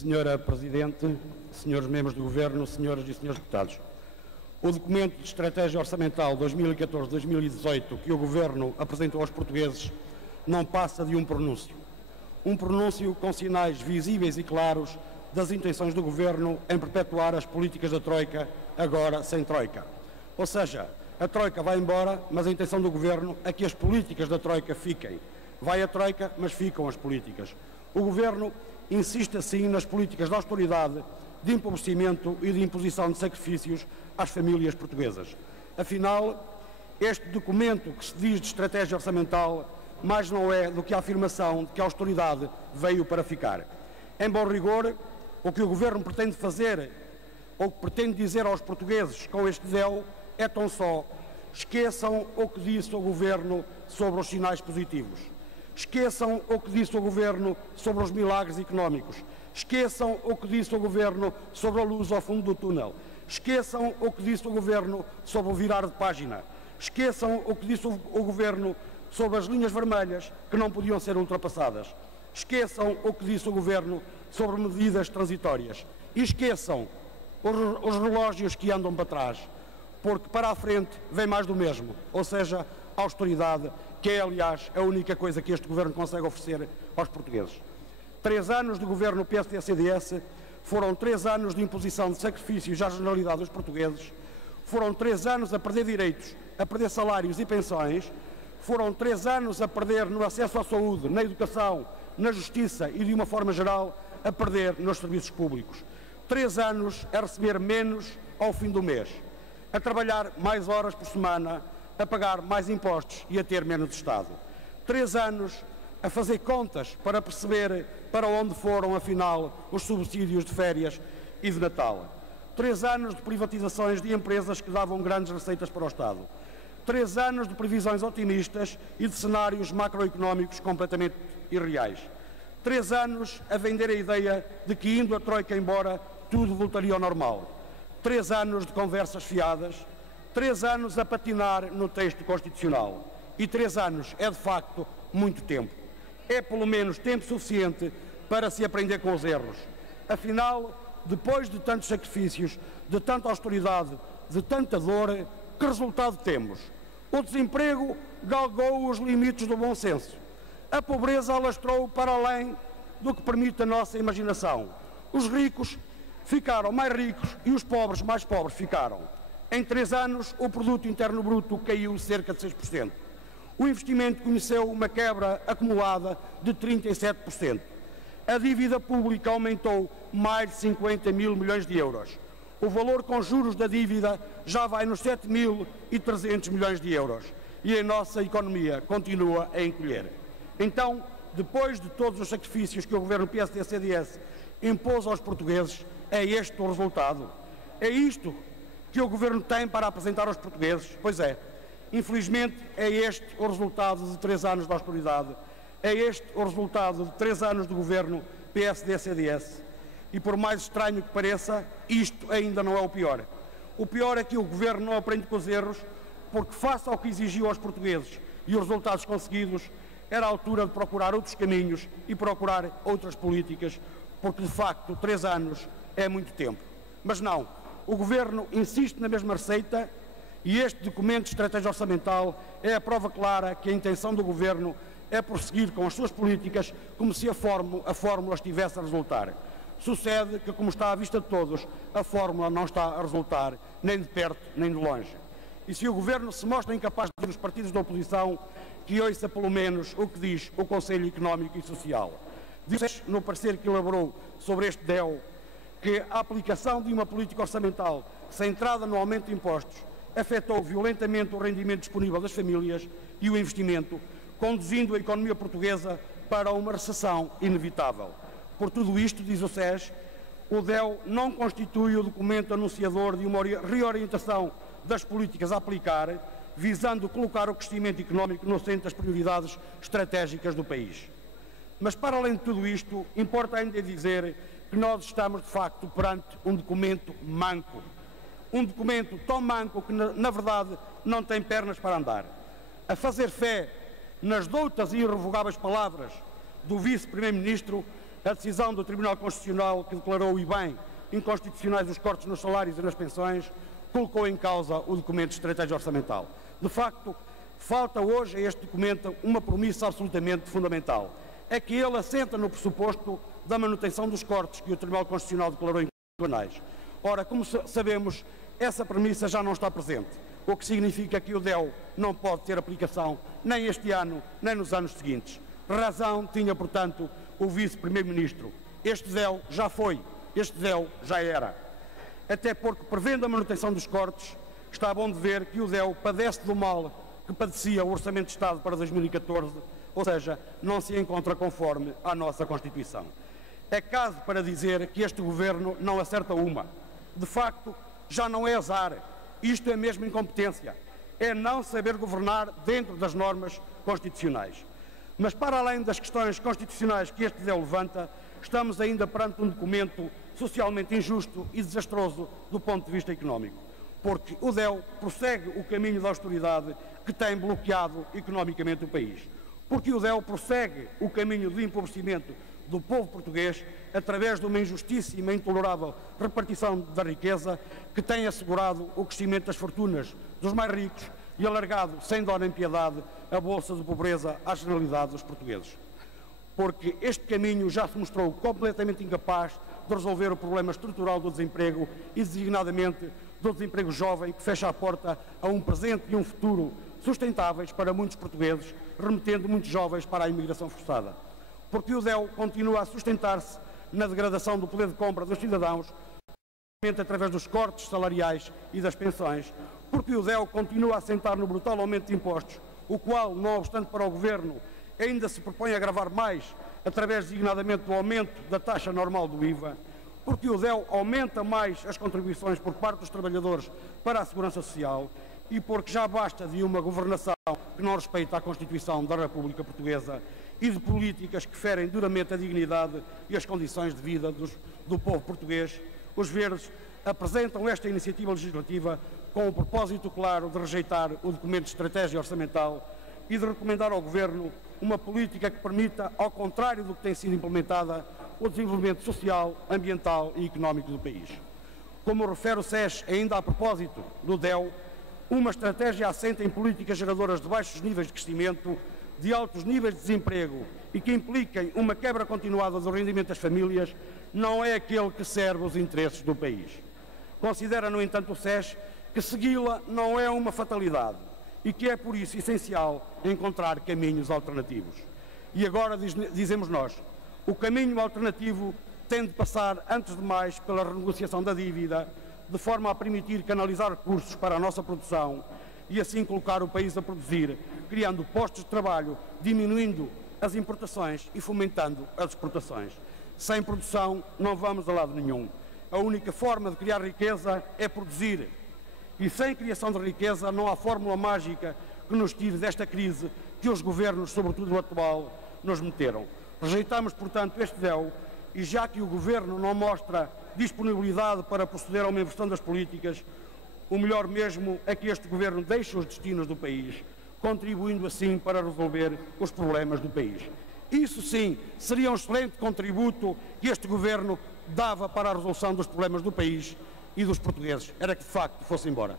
Senhora Presidente, senhores membros do Governo, senhoras e senhores deputados, o documento de Estratégia Orçamental 2014-2018 que o Governo apresentou aos portugueses não passa de um pronúncio com sinais visíveis e claros das intenções do Governo em perpetuar as políticas da Troika, agora sem Troika. Ou seja, a Troika vai embora, mas a intenção do Governo é que as políticas da Troika fiquem. Vai a Troika, mas ficam as políticas. O Governo insiste assim nas políticas de austeridade, de empobrecimento e de imposição de sacrifícios às famílias portuguesas. Afinal, este documento que se diz de estratégia orçamental mais não é do que a afirmação de que a austeridade veio para ficar. Em bom rigor, o que o Governo pretende fazer, ou que pretende dizer aos portugueses com este DEO, é tão só: esqueçam o que disse o Governo sobre os sinais positivos. Esqueçam o que disse o Governo sobre os milagres económicos. Esqueçam o que disse o Governo sobre a luz ao fundo do túnel. Esqueçam o que disse o Governo sobre o virar de página. Esqueçam o que disse o Governo sobre as linhas vermelhas que não podiam ser ultrapassadas. Esqueçam o que disse o Governo sobre medidas transitórias. E esqueçam os relógios que andam para trás, porque para a frente vem mais do mesmo, ou seja, a austeridade, que é, aliás, a única coisa que este Governo consegue oferecer aos portugueses. 3 anos de Governo PSD-CDS foram 3 anos de imposição de sacrifícios à generalidade dos portugueses, foram 3 anos a perder direitos, a perder salários e pensões, foram 3 anos a perder no acesso à saúde, na educação, na justiça e, de uma forma geral, a perder nos serviços públicos. 3 anos a receber menos ao fim do mês, a trabalhar mais horas por semana, a pagar mais impostos e a ter menos Estado. 3 anos a fazer contas para perceber para onde foram, afinal, os subsídios de férias e de Natal. 3 anos de privatizações de empresas que davam grandes receitas para o Estado. 3 anos de previsões otimistas e de cenários macroeconómicos completamente irreais. 3 anos a vender a ideia de que, indo a Troika embora, tudo voltaria ao normal. 3 anos de conversas fiadas, 3 anos a patinar no texto constitucional. E 3 anos é, de facto, muito tempo. É, pelo menos, tempo suficiente para se aprender com os erros. Afinal, depois de tantos sacrifícios, de tanta austeridade, de tanta dor, que resultado temos? O desemprego galgou os limites do bom senso. A pobreza alastrou para além do que permite a nossa imaginação. Os ricos ficaram mais ricos e os pobres mais pobres ficaram. Em 3 anos, o produto interno bruto caiu cerca de 6%. O investimento conheceu uma quebra acumulada de 37%. A dívida pública aumentou mais de 50 mil milhões de euros. O valor com juros da dívida já vai nos 7.300 milhões de euros. E a nossa economia continua a encolher. Então, depois de todos os sacrifícios que o Governo PSD-CDS impôs aos portugueses, é este o resultado? É isto que o Governo tem para apresentar aos portugueses? Pois é. Infelizmente, é este o resultado de 3 anos de austeridade. É este o resultado de 3 anos de Governo PSD-CDS. E por mais estranho que pareça, isto ainda não é o pior. O pior é que o Governo não aprende com os erros, porque, face ao que exigiu aos portugueses e os resultados conseguidos, era a altura de procurar outros caminhos e procurar outras políticas, porque, de facto, 3 anos é muito tempo. Mas não, o Governo insiste na mesma receita e este documento de estratégia orçamental é a prova clara que a intenção do Governo é prosseguir com as suas políticas como se a fórmula estivesse a resultar. Sucede que, como está à vista de todos, a fórmula não está a resultar nem de perto nem de longe. E se o Governo se mostra incapaz de ter os partidos da oposição, que ouça pelo menos o que diz o Conselho Económico e Social. Diz no parecer que elaborou sobre este DEO que a aplicação de uma política orçamental centrada no aumento de impostos afetou violentamente o rendimento disponível das famílias e o investimento, conduzindo a economia portuguesa para uma recessão inevitável. Por tudo isto, diz o SES, o DEO não constitui o documento anunciador de uma reorientação das políticas a aplicar, visando colocar o crescimento económico no centro das prioridades estratégicas do país. Mas, para além de tudo isto, importa ainda dizer que nós estamos, de facto, perante um documento manco. Um documento tão manco que, na verdade, não tem pernas para andar. A fazer fé nas doutas e irrevogáveis palavras do Vice-Primeiro-Ministro, a decisão do Tribunal Constitucional, que declarou, e bem, inconstitucionais os cortes nos salários e nas pensões, colocou em causa o documento de estratégia orçamental. De facto, falta hoje a este documento uma premissa absolutamente fundamental. É que ele assenta no pressuposto da manutenção dos cortes que o Tribunal Constitucional declarou inconstitucionais. Ora, como sabemos, essa premissa já não está presente, o que significa que o DEU não pode ter aplicação nem este ano, nem nos anos seguintes. Razão tinha, portanto, o Vice-Primeiro-Ministro. Este DEU já foi, este DEU já era. Até porque, prevendo a manutenção dos cortes, está bom de ver que o DEU padece do mal que padecia o Orçamento de Estado para 2014, ou seja, não se encontra conforme à nossa Constituição. É caso para dizer que este Governo não acerta uma. De facto, já não é azar, isto é mesmo incompetência, é não saber governar dentro das normas constitucionais. Mas para além das questões constitucionais que este DEU levanta, estamos ainda perante um documento socialmente injusto e desastroso do ponto de vista económico, porque o DEU prossegue o caminho da austeridade que tem bloqueado economicamente o país, porque o DEU prossegue o caminho do empobrecimento do povo português através de uma injustíssima e intolerável repartição da riqueza que tem assegurado o crescimento das fortunas dos mais ricos e alargado, sem dó nem piedade, a bolsa de pobreza à generalidade dos portugueses. Porque este caminho já se mostrou completamente incapaz de resolver o problema estrutural do desemprego e, designadamente, do desemprego jovem, que fecha a porta a um presente e um futuro sustentáveis para muitos portugueses, remetendo muitos jovens para a imigração forçada. Porque o DEU continua a sustentar-se na degradação do poder de compra dos cidadãos, através dos cortes salariais e das pensões, porque o DEU continua a assentar no brutal aumento de impostos, o qual, não obstante para o Governo, ainda se propõe a agravar mais, através designadamente do aumento da taxa normal do IVA, porque o DEU aumenta mais as contribuições por parte dos trabalhadores para a Segurança Social e porque já basta de uma governação que não respeita a Constituição da República Portuguesa e de políticas que ferem duramente a dignidade e as condições de vida do povo português. Os Verdes apresentam esta iniciativa legislativa com o propósito claro de rejeitar o documento de estratégia orçamental e de recomendar ao Governo uma política que permita, ao contrário do que tem sido implementada, o desenvolvimento social, ambiental e económico do país. Como refere o SES, ainda a propósito do DEU, uma estratégia assenta em políticas geradoras de baixos níveis de crescimento, de altos níveis de desemprego e que impliquem uma quebra continuada do rendimento das famílias, não é aquele que serve os interesses do país. Considera, no entanto, o SES que segui-la não é uma fatalidade e que é, por isso, essencial encontrar caminhos alternativos. E agora, dizemos nós, o caminho alternativo tem de passar, antes de mais, pela renegociação da dívida, de forma a permitir canalizar recursos para a nossa produção e assim colocar o país a produzir, criando postos de trabalho, diminuindo as importações e fomentando as exportações. Sem produção não vamos a lado nenhum. A única forma de criar riqueza é produzir. E sem criação de riqueza não há fórmula mágica que nos tire desta crise que os governos, sobretudo o atual, nos meteram. Rejeitamos, portanto, este DEU e já que o Governo não mostra disponibilidade para proceder a uma inversão das políticas, o melhor mesmo é que este Governo deixe os destinos do país, contribuindo assim para resolver os problemas do país. Isso sim seria um excelente contributo que este Governo dava para a resolução dos problemas do país e dos portugueses. Era que de facto fosse embora.